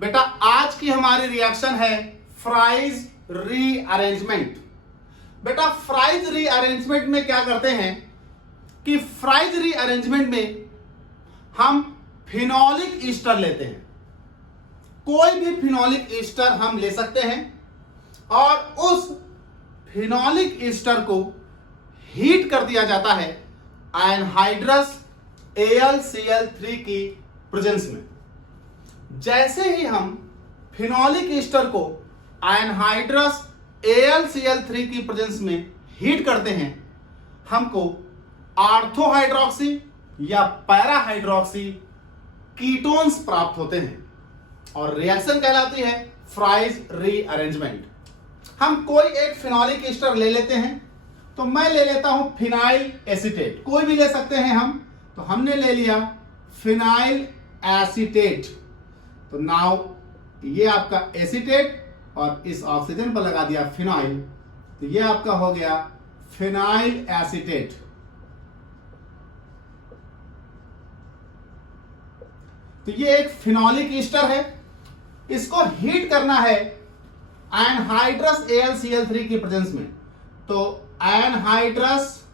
बेटा आज की हमारी रिएक्शन है फ्राइज रीअरेंजमेंट। बेटा फ्राइज रीअरेंजमेंट में क्या करते हैं कि फ्राइज रीअरेंजमेंट में हम फिनोलिक ईस्टर लेते हैं। कोई भी फिनोलिक ईस्टर हम ले सकते हैं और उस फिनोलिक ईस्टर को हीट कर दिया जाता है एनहाइड्रस AlCl3 की प्रेजेंस में। जैसे ही हम फिनोलिक ईस्टर को एनहाइड्रस AlCl3 की प्रेजेंस में हीट करते हैं, हमको ऑर्थोहाइड्रोक्सी या पैराहाइड्रोक्सी कीटोन्स प्राप्त होते हैं और रिएक्शन कहलाती है फ्राइज रीअरेंजमेंट। हम कोई एक फिनोलिक ईस्टर ले लेते हैं, तो मैं ले लेता हूं फिनाइल एसीटेट, कोई भी ले सकते हैं हम, तो हमने ले लिया फिनाइल एसीटेट। तो नाउ ये आपका एसीटेट और इस ऑक्सीजन पर लगा दिया फिनाइल, तो ये आपका हो गया फिनाइल एसीटेट। तो ये एक फिनोलिक ईस्टर है, इसको हीट करना है एनहाइड्रस AlCl3 की प्रेजेंस में। तो एनहाइड्रस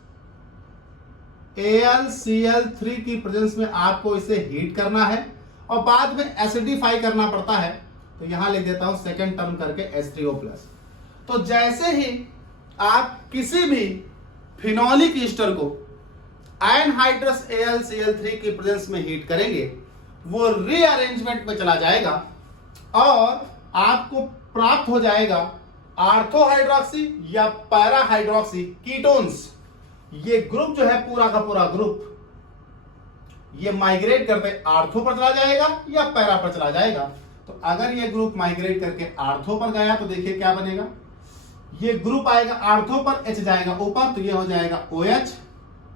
AlCl3 की प्रेजेंस में आपको इसे हीट करना है और बाद में एसिडिफाई करना पड़ता है। तो यहां लिख देता हूं सेकेंड टर्म करके H3O+। तो जैसे ही आप किसी भी फिनोलिक ईस्टर को एनहाइड्रस AlCl3 की प्रेजेंस में हीट करेंगे, वो रीअरेंजमेंट में चला जाएगा और आपको प्राप्त हो जाएगा ऑर्थोहाइड्रोक्सी या पैराहाइड्रोक्सी कीटोन्स। ये ग्रुप जो है पूरा का पूरा ग्रुप ये माइग्रेट करके आर्थो पर चला जाएगा या पैरा पर चला जाएगा। तो अगर ये ग्रुप माइग्रेट करके आर्थो पर गया तो देखिए क्या बनेगा, ये ग्रुप आएगा आर्थो पर, H जाएगा ऊपर, तो ये हो जाएगा OH,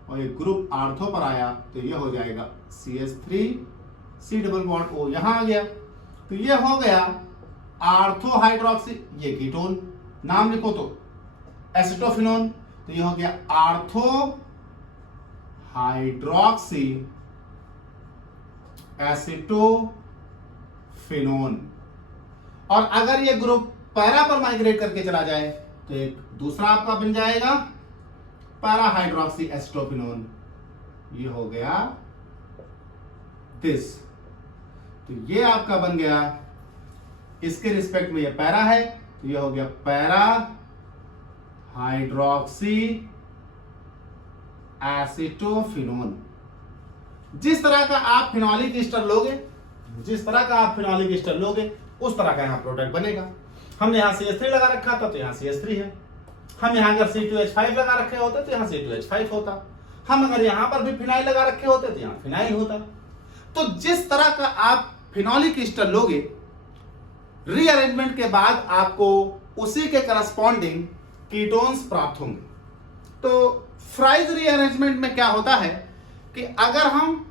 और ये ग्रुप आर्थो पर आया तो ये हो जाएगा CH3 C double bond O यहां आ गया। तो ये हो गया आर्थोहाइड्रोक्सी, ये कीटोन, नाम लिखो तो एसिटोफिनोन, तो ये हो गया आर्थोहाइड्रोक्सी एसिटोफिनोन। और अगर ये ग्रुप पैरा पर माइग्रेट करके चला जाए तो एक दूसरा आपका बन जाएगा पैराहाइड्रोक्सी एसिटोफिनोन, ये हो गया दिस। तो ये आपका बन गया, इसके रिस्पेक्ट में ये पैरा है तो ये हो गया पैरा हाइड्रोक्सी एसिटोफिनोन। जिस तरह का आप फिनोलिक ईस्टर लोगे, जिस तरह का आप फिनोलिक ईस्टर लोगे उस तरह का यहां प्रोडक्ट बनेगा। हमने यहां CH3 लगा रखा था तो यहां CH3 है, हम यहां अगर C2H5 लगा रखे होते तो यहां C2H5 होता, हम अगर यहां पर भी फिनाइल लगा रखे होते तो यहां फिनाइल होता। तो जिस तरह का आप फिनोलिक ईस्टर लोगे, रीअरेंजमेंट के बाद आपको उसी के करस्पॉन्डिंग कीटोन्स प्राप्त होंगे। तो फ्राइज रीअरेंजमेंट में क्या होता है कि अगर हम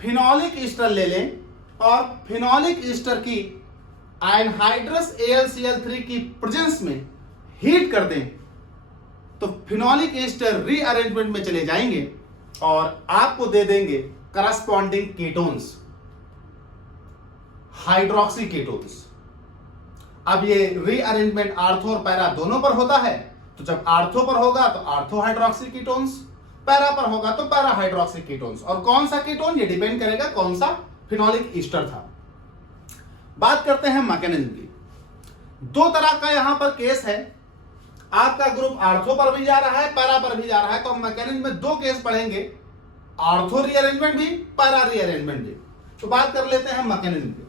फिनोलिक ईस्टर ले लें और फिनोलिक ईस्टर की एनहाइड्रस AlCl3 की प्रेजेंस में हीट कर दें, तो फिनोलिक ईस्टर रीअरेंजमेंट में चले जाएंगे और आपको दे देंगे करस्पॉन्डिंग कीटोन्स, हाइड्रोक्सी कीटोन्स। अब ये रीअरेंजमेंट आर्थो और पैरा दोनों पर होता है, तो जब आर्थो पर होगा तो आर्थो हाइड्रोक्सी कीटोन्स, पैरा पर होगा तो पैरा हाइड्रोक्सी कीटोन्स। और कौन सा कीटोन, ये डिपेंड करेगा कौन सा फिनोलिक ईस्टर था। बात करते हैं मैकेनिज्म की। दो तरह का यहां पर केस है, आपका ग्रुप आर्थो पर भी जा रहा है, पैरा पर भी जा रहा है, तो मैकेनिज्म में दो केस पढ़ेंगे, आर्थो रीअरेंजमेंट भी, पैरा रीअरेंजमेंट भी। तो बात कर लेते हैं मैकेनिज्म की।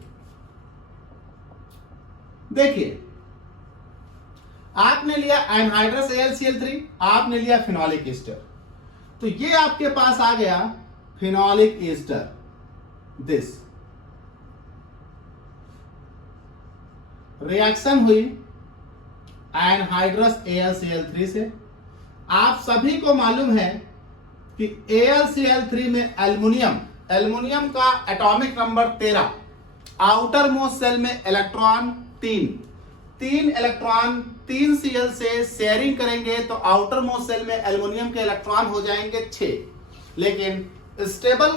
देखिए, आपने लिया एनहाइड्रस AlCl3, आपने लिया फिनोलिक ईस्टर, तो ये आपके पास आ गया फिनोलिक ईस्टर, दिस। रिएक्शन हुई एनहाइड्रस AlCl3 से। आप सभी को मालूम है कि AlCl3 में एल्युमिनियम का atomic number 13, outer most shell में इलेक्ट्रॉन 3 इलेक्ट्रॉन 3 Cl से शेयरिंग करेंगे तो आउटर मोस्ट सेल में एल्युमिनियम के इलेक्ट्रॉन हो जाएंगे 6। लेकिन स्टेबल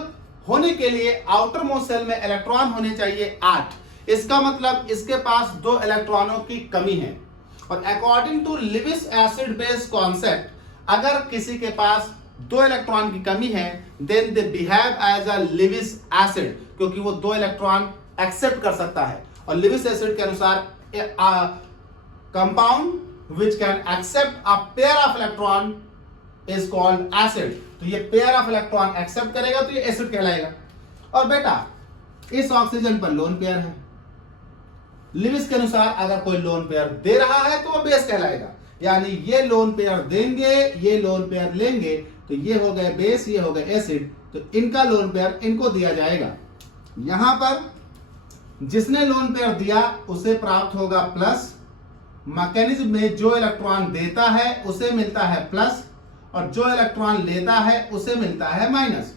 होने के लिए आउटर मोस्ट सेल में इलेक्ट्रॉन होने चाहिए 8। इसका मतलब इसके पास 2 इलेक्ट्रॉनों की कमी है। और according to Lewis acid base concept, अगर किसी के पास 2 इलेक्ट्रॉन की कमी है then they behave as a Lewis acid, क्योंकि वो 2 इलेक्ट्रॉन एक्सेप्ट कर सकता है। और लिविस एसिड के अनुसार compound which can accept a pair of electron is called acid. तो ये पेयर ऑफ इलेक्ट्रॉन एक्सेप्ट करेगा तो ये एसिड कहलाएगा। और बेटा इस ऑक्सीजन पर लोन पेयर है, लिविस के अनुसार अगर कोई लोन पेयर दे रहा है तो वो बेस कहलाएगा। यानी ये लोन पेयर देंगे, ये लोन पेयर लेंगे, तो ये हो गए बेस, ये हो गए एसिड, तो इनका लोन पेयर इनको दिया जाएगा। यहां पर जिसने लोन पेयर दिया उसे प्राप्त होगा प्लस, मैकेनिज्म में जो इलेक्ट्रॉन देता है उसे मिलता है प्लस, और जो इलेक्ट्रॉन लेता है उसे मिलता है माइनस।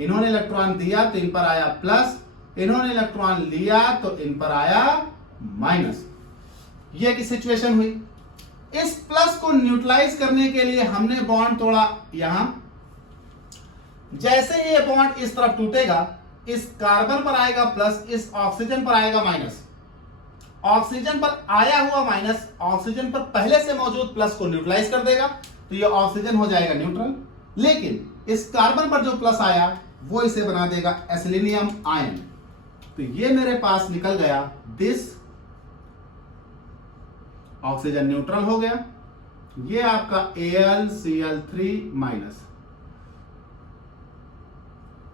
इन्होंने इलेक्ट्रॉन दिया तो इन पर आया प्लस, इन्होंने इलेक्ट्रॉन लिया तो इन पर आया माइनस। ये की सिचुएशन हुई। इस प्लस को न्यूट्रलाइज करने के लिए हमने बॉन्ड तोड़ा यहां। जैसे ये बॉन्ड इस तरफ टूटेगा, इस कार्बन पर आएगा प्लस, इस ऑक्सीजन पर आएगा माइनस। ऑक्सीजन पर आया हुआ माइनस ऑक्सीजन पर पहले से मौजूद प्लस को न्यूट्रलाइज कर देगा, तो ये ऑक्सीजन हो जाएगा न्यूट्रल। लेकिन इस कार्बन पर जो प्लस आया वो इसे बना देगा एसिलिनियम आयन। तो ये मेरे पास निकल गया दिस, ऑक्सीजन न्यूट्रल हो गया। ये आपका AlCl3 माइनस,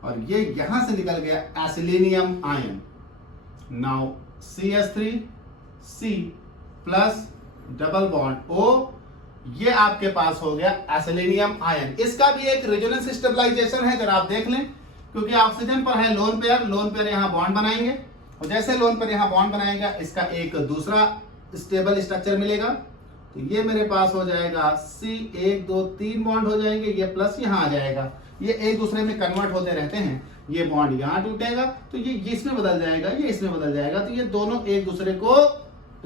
और ये यहां से निकल गया acylinium ion. Now CH3 C plus double bond O, ये आपके पास हो गया एसिलिनियम आयन। इसका भी एक रेजोनेंस स्टेबलाइजेशन है, जरा आप देख लें। क्योंकि ऑक्सीजन पर है लोन पेयर यहां बॉन्ड बनाएंगे, और जैसे लोन पेयर यहां बॉन्ड बनाएगा इसका एक दूसरा स्टेबल स्ट्रक्चर मिलेगा। तो ये मेरे पास हो जाएगा C, 1 2 3 बॉन्ड हो जाएंगे, ये प्लस यहां आ जाएगा। ये एक दूसरे में कन्वर्ट होते रहते हैं। ये बॉन्ड यहां टूटेगा तो ये इसमें बदल जाएगा, ये इसमें बदल जाएगा, तो ये दोनों एक दूसरे को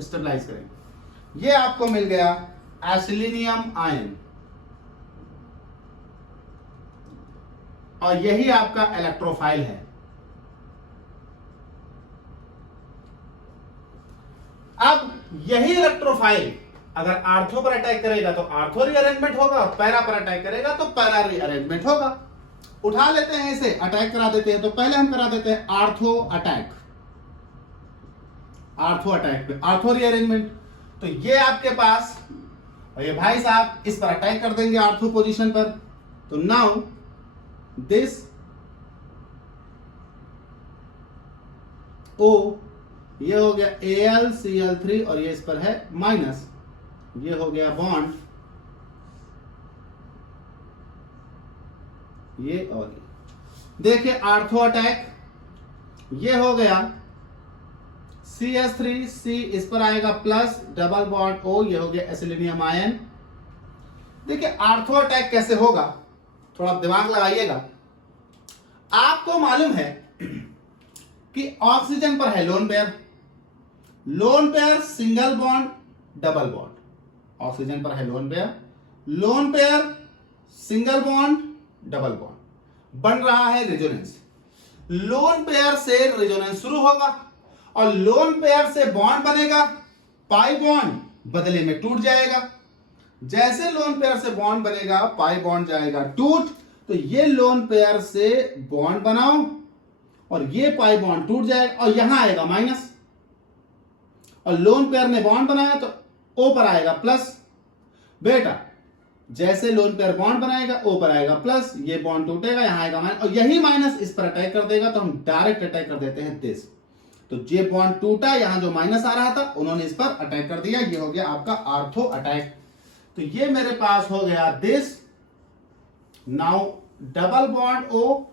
स्टेबलाइज करेंगे। ये आपको मिल गया एसिलिनियम आयन, और यही आपका इलेक्ट्रोफाइल है। अब यही इलेक्ट्रोफाइल अगर आर्थो पर अटैक करेगा तो आर्थो रीअरेंजमेंट होगा, और पैरा पर अटैक करेगा तो पैरा रीअरेंजमेंट होगा। उठा लेते हैं इसे, अटैक करा देते हैं। तो पहले हम करा देते हैं आर्थो अटैक, आर्थो अटैक पे आर्थो रीअरेंजमेंट। तो ये आपके पास, और ये भाई साहब इस पर अटैक कर देंगे आर्थो पोजीशन पर। तो नाउ दिस O, ये हो गया AlCl3, और ये इस पर है माइनस, ये हो गया बॉन्ड, ये और ये। देखिए आर्थो अटैक, ये हो गया CH3C, इस पर आएगा प्लस, डबल बॉन्ड O, ये हो गया एसिलिनियम आयन। देखिए आर्थो अटैक कैसे होगा, थोड़ा दिमाग लगाइएगा। आपको मालूम है कि ऑक्सीजन पर है lone pair single bond double bond. Oxygen पर है lone pair single bond double bond, बन रहा है रेजोनेंस। लोन पेयर से रेजोनेंस शुरू होगा, और लोन पेयर से बॉन्ड बनेगा, पाई बॉन्ड बदले में टूट जाएगा। जैसे लोन पेयर से बॉन्ड बनेगा, पाई बॉन्ड जाएगा टूट, तो ये लोन पेयर से बॉन्ड बनाओ, और ये पाई बॉन्ड टूट जाएगा, और यहां आएगा माइनस। और लोन पेयर ने बॉन्ड बनाया तो O पर आएगा प्लस। बेटा जैसे लोन पेयर बॉन्ड बनाएगा O पर आएगा प्लस, ये बॉन्ड टूटेगा, यहां आएगा माइनस, और यही माइनस इस पर अटैक कर देगा। तो हम डायरेक्ट अटैक कर देते हैं दिस। तो ये बॉन्ड टूटा, यहां जो माइनस आ रहा था उन्होंने इस पर अटैक कर दिया, ये हो गया आपका आर्थो अटैक। तो ये मेरे पास हो गया this. Now double bond O,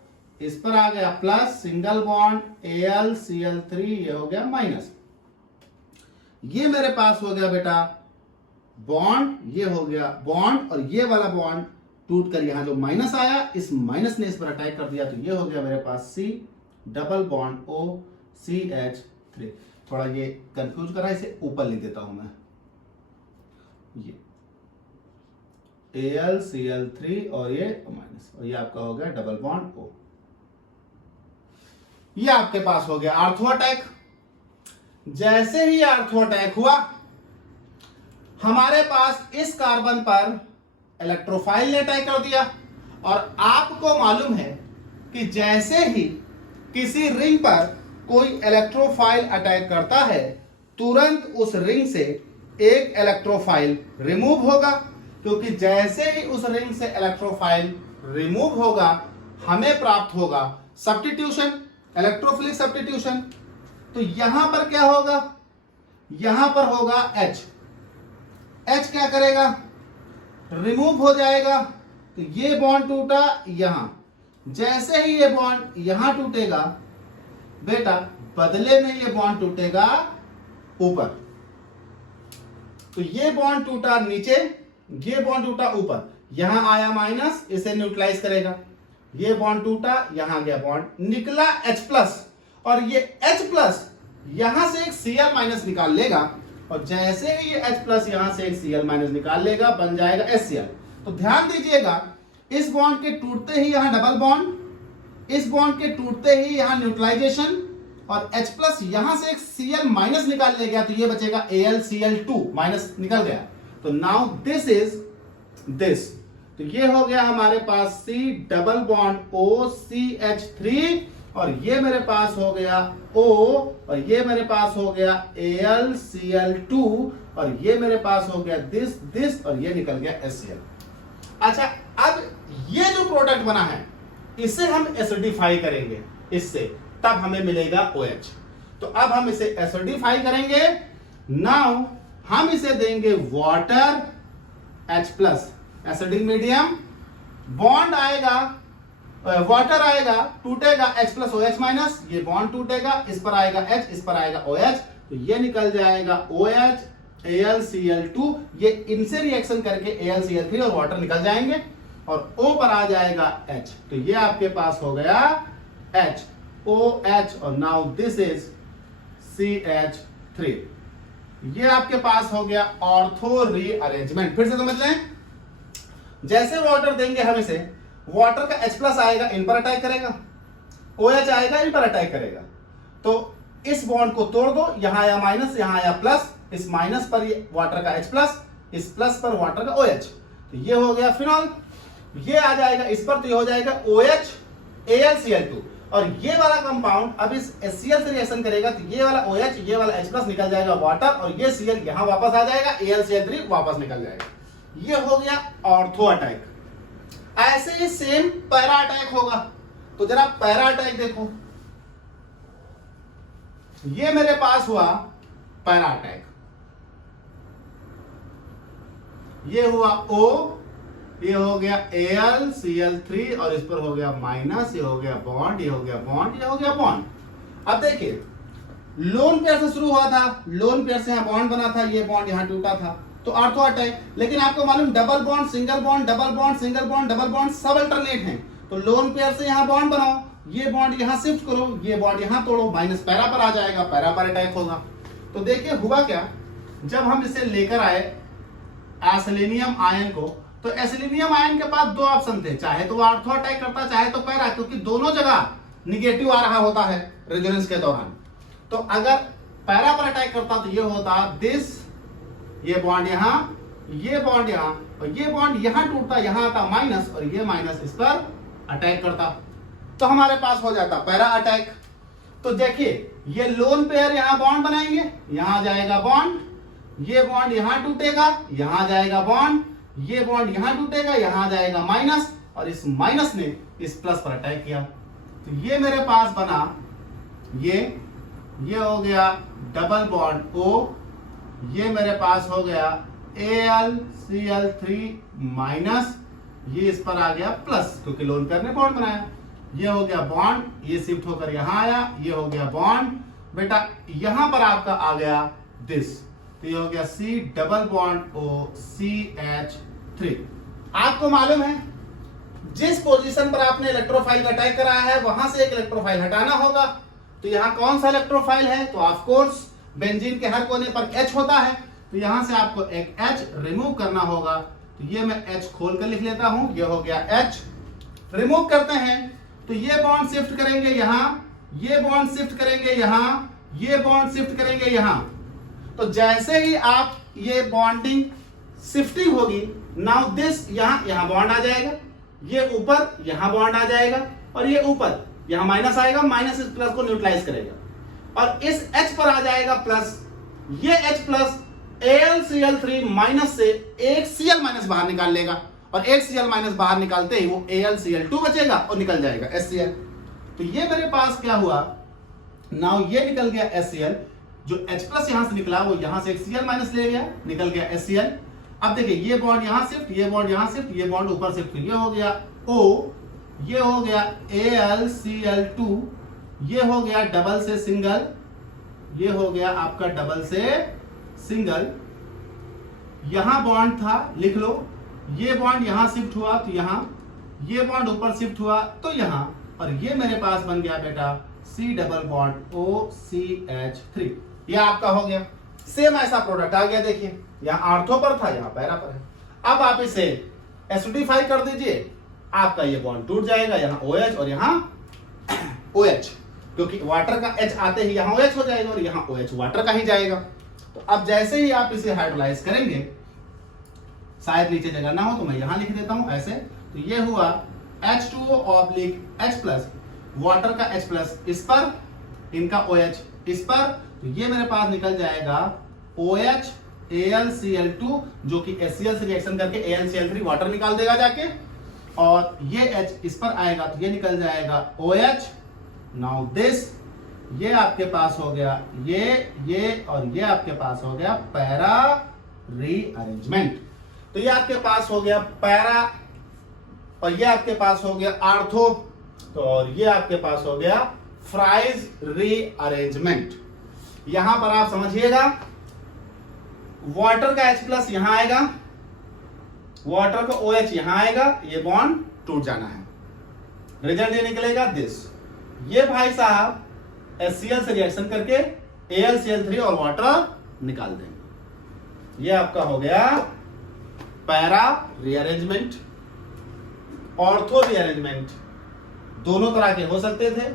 इस पर आ गया प्लस, सिंगल बॉन्ड AlCl3, ये हो गया माइनस। ये मेरे पास हो गया बेटा बॉन्ड, ये हो गया बॉन्ड, और ये वाला बॉन्ड टूट कर यहां जो माइनस आया, इस माइनस ने इस पर अटैक कर दिया, तो ये हो गया मेरे पास C, double bond O, CH3। थोड़ा ये कंफ्यूज करा, इसे ऊपर लिख देता हूं मैं, ये AlCl3 और ये माइनस, और ये आपका हो गया डबल बॉन्ड O। ये आपके पास हो गया आर्थो अटैक। जैसे ही ऑर्थो अटैक हुआ, हमारे पास इस कार्बन पर इलेक्ट्रोफाइल ने अटैक कर दिया। और आपको मालूम है कि जैसे ही किसी रिंग पर कोई इलेक्ट्रोफाइल अटैक करता है, तुरंत उस रिंग से एक इलेक्ट्रोफाइल रिमूव होगा, क्योंकि जैसे ही उस रिंग से इलेक्ट्रोफाइल रिमूव होगा, हमें प्राप्त होगा सब्स्टिट्यूशन, इलेक्ट्रोफिलिक सब्स्टिट्यूशन। तो यहां पर क्या होगा, यहां पर होगा H। H क्या करेगा, रिमूव हो जाएगा। तो ये बॉन्ड टूटा यहां, जैसे ही ये बॉन्ड यहां टूटेगा बेटा, बदले में ये बॉन्ड टूटेगा ऊपर। तो ये बॉन्ड टूटा नीचे, ये बॉन्ड टूटा ऊपर, यहां आया माइनस, इसे न्यूट्रलाइज करेगा। ये बॉन्ड टूटा, यहां गया बॉन्ड, निकला H+, और ये H+ यहां से एक Cl- निकाल लेगा, और जैसे ही ये H+ यहां से एक Cl- निकाल लेगा, बन जाएगा HCl। तो ध्यान दीजिएगा, इस बॉन्ड के टूटते ही यहां डबल बॉन्ड, इस बॉन्ड के टूटते ही यहां न्यूट्रलाइजेशन, और H+ यहां से एक Cl- निकाल ले गया, तो ये बचेगा AlCl2 माइनस निकल गया। तो नाउ दिस इज दिस, तो ये हो गया हमारे पास C डबल बॉन्ड OCH3, और ये मेरे पास हो गया O, और ये मेरे पास हो गया AlCl2, और ये मेरे पास हो गया दिस, और ये निकल गया HCl। अच्छा, अब ये जो प्रोडक्ट बना है, इसे हम एसिडिफाई करेंगे इससे, तब हमें मिलेगा OH। तो अब हम इसे एसिडिफाई करेंगे। नाउ हम इसे देंगे water H+, acidic medium, bond आएगा, वाटर आएगा, टूटेगा H+ OH-, ये बॉन्ड टूटेगा, इस पर आएगा H, इस पर आएगा OH, तो ये निकल जाएगा OH AlCl2, ये इनसे रिएक्शन करके AlCl3 और वाटर निकल जाएंगे, और O पर आ जाएगा H, तो ये आपके पास हो गया HOH, और नाउ दिस इज CH3। ये आपके पास हो गया ऑर्थो रीअरेंजमेंट। फिर से समझ लें, जैसे वाटर देंगे हम इसे, वाटर का H+ आएगा, इन पर अटैक करेगा, OH आएगा, इन पर अटैक करेगा। तो इस बॉन्ड को तोड़ दो, यहां आया माइनस, यहां आया प्लस, इस माइनस पर ये वाटर का H+, इस प्लस पर वाटर का OH, तो ये हो गया फिनॉल। ये आ जाएगा इस पर, तो ये हो जाएगा OH AlCl2, और ये वाला कंपाउंड अब इस HCl से रिएक्शन करेगा, तो ये वाला OH, ये वाला H+ निकल जाएगा वाटर, और ये Cl यहां वापस आ जाएगा, AlCl3 वापस निकल जाएगा। ये हो गया ऑर्थो अटैक। ऐसे ही सेम पैरा अटैक होगा। तो जरा पैरा अटैक देखो, ये मेरे पास हुआ पैरा अटैक, ये हुआ O, ये हो गया AlCl3, और इस पर हो गया माइनस, ये हो गया बॉन्ड, ये हो गया बॉन्ड, ये हो गया बॉन्ड। अब देखिए, लोन पेयर से शुरू हुआ था, लोन पेयर से यहां बॉन्ड बना था, ये बॉन्ड यहां टूटा था, तो ऑर्थो अटैक। लेकिन आपको मालूम, double bond, single bond, double bond, single bond, double bond सब अल्टरनेट हैं। तो लोन पेयर से यहां बॉन्ड बनाओ, ये बॉन्ड यहां शिफ्ट करो, ये बॉन्ड यहां तोड़ो, माइनस पैरा पर आ जाएगा, पैरा पर अटैक होगा। तो देखिए हुआ क्या, जब हम इसे लेकर आए एसिलिनियम आयन को, तो एसिलिनियम आयन के पास दो ऑप्शन थे, चाहे तो वो ऑर्थो अटैक करता, चाहे तो पैरा, क्योंकि दोनों जगह निगेटिव आ रहा होता है रेजोनेंस के दौरान। तो अगर पैरा पर अटैक करता तो ये होता दिस, ये बॉन्ड यहां, ये बॉन्ड यहां, और ये बॉन्ड यहां टूटता, यहां आता माइनस, और ये माइनस इस पर अटैक करता, तो हमारे पास हो जाता पैरा अटैक। तो देखिए, ये लोन पेयर यहां बॉन्ड बनाएंगे, यहां जाएगा बॉन्ड, ये बॉन्ड यहां टूटेगा, यहां जाएगा बॉन्ड, ये बॉन्ड यहां टूटेगा, यहां जाएगा माइनस, और इस माइनस ने इस प्लस पर अटैक किया। तो ये मेरे पास बना, ये हो गया डबल बॉन्ड O, ये मेरे पास हो गया AlCl3 माइनस, ये इस पर आ गया प्लस, क्योंकि लोन पेयर ने बॉन्ड बनाया। ये हो गया बॉन्ड, ये शिफ्ट होकर यहां आया, ये हो गया बॉन्ड बेटा, यहां पर आपका आ गया दिस, तो ये हो गया C double bond O CH3। आपको मालूम है, जिस पोजीशन पर आपने इलेक्ट्रोफाइल का अटैक कराया है, वहां से एक इलेक्ट्रोफाइल हटाना होगा। तो यहां कौन सा इलेक्ट्रोफाइल है, तो ऑफ कोर्स बेंजीन के हर कोने पर H होता है, तो यहां से आपको एक H रिमूव करना होगा। तो ये मैं H खोल कर लिख लेता हूं, ये हो गया H। रिमूव करते हैं, तो ये बॉन्ड शिफ्ट करेंगे यहां, ये बॉन्ड शिफ्ट करेंगे यहां, ये बॉन्ड शिफ्ट करेंगे यहां, तो जैसे ही आप ये बॉन्डिंग शिफ्टिंग होगी, नाउ दिस यहां बॉन्ड आ जाएगा, ये ऊपर यहां बॉन्ड आ जाएगा, और ये ऊपर यहां माइनस आएगा, माइनस इस प्लस को न्यूट्रलाइज करेगा, और इस H पर आ जाएगा प्लस, ये H प्लस AlCl3 माइनस से एक Cl माइनस बाहर निकाल लेगा, और एक Cl माइनस बाहर निकालते ही वो AlCl2 बचेगा और निकल जाएगा HCl। तो ये मेरे पास क्या हुआ, नाउ ये निकल गया HCl, जो H प्लस यहां से निकला वो यहां से एक Cl माइनस ले गया, निकल गया HCl। अब देखिए ये बॉन्ड यहां शिफ्ट, ये बॉन्ड यहां शिफ्ट, ये बॉन्ड ऊपर शिफ्ट, ये हो गया O, ये हो गया AlCl2, ये हो गया डबल से सिंगल, ये हो गया आपका डबल से सिंगल, यहां बॉन्ड था लिख लो, ये बॉन्ड यहां शिफ्ट हुआ तो यहां, ये बॉन्ड ऊपर शिफ्ट हुआ तो यहां, और ये मेरे पास बन गया बेटा C डबल बॉन्ड OCH3, ये आपका हो गया। सेम ऐसा प्रोडक्ट आ गया, देखिए यहां आर्थो पर था, यहां पैरा पर है। अब आप इसे एसिडिफाई कर दीजिए, आपका ये बॉन्ड टूट जाएगा, यहां OH और यहां OH, क्योंकि वाटर का H आते ही यहां OH हो जाएगा और यहां OH वाटर का ही जाएगा। तो अब जैसे ही आप इसे हाइड्रोलाइज करेंगे, शायद नीचे जगह ना हो तो मैं यहां लिख देता हूं ऐसे, तो ये हुआ H2O oblique H plus, water का H प्लस इस पर, इनका OH इस पर, तो ये मेरे पास निकल जाएगा OH AlCl2, जो कि HCl से रिएक्शन करके AlCl3 वाटर निकाल देगा जाके, और ये H इस पर आएगा तो ये निकल जाएगा OH। नाउ दिस, ये आपके पास हो गया ये और ये आपके पास हो गया पैरा रीअरेंजमेंट। तो ये आपके पास हो गया पैरा, और ये आपके पास हो गया आर्थो, तो और ये आपके पास हो गया फ्राइज रीअरेंजमेंट। यहां पर आप समझिएगा, वाटर का H प्लस यहां आएगा, वाटर का OH यहां आएगा, ये बॉन्ड टूट जाना है, रिजल्ट ये निकलेगा दिस। ये भाई साहब HCl से रिएक्शन करके AlCl3 और वाटर निकाल देंगे। ये आपका हो गया पैरा रीअरेंजमेंट। ऑर्थो रीअरेंजमेंट दोनों तरह के हो सकते थे,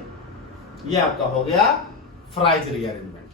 ये आपका हो गया फ्राइज रीअरेंजमेंट।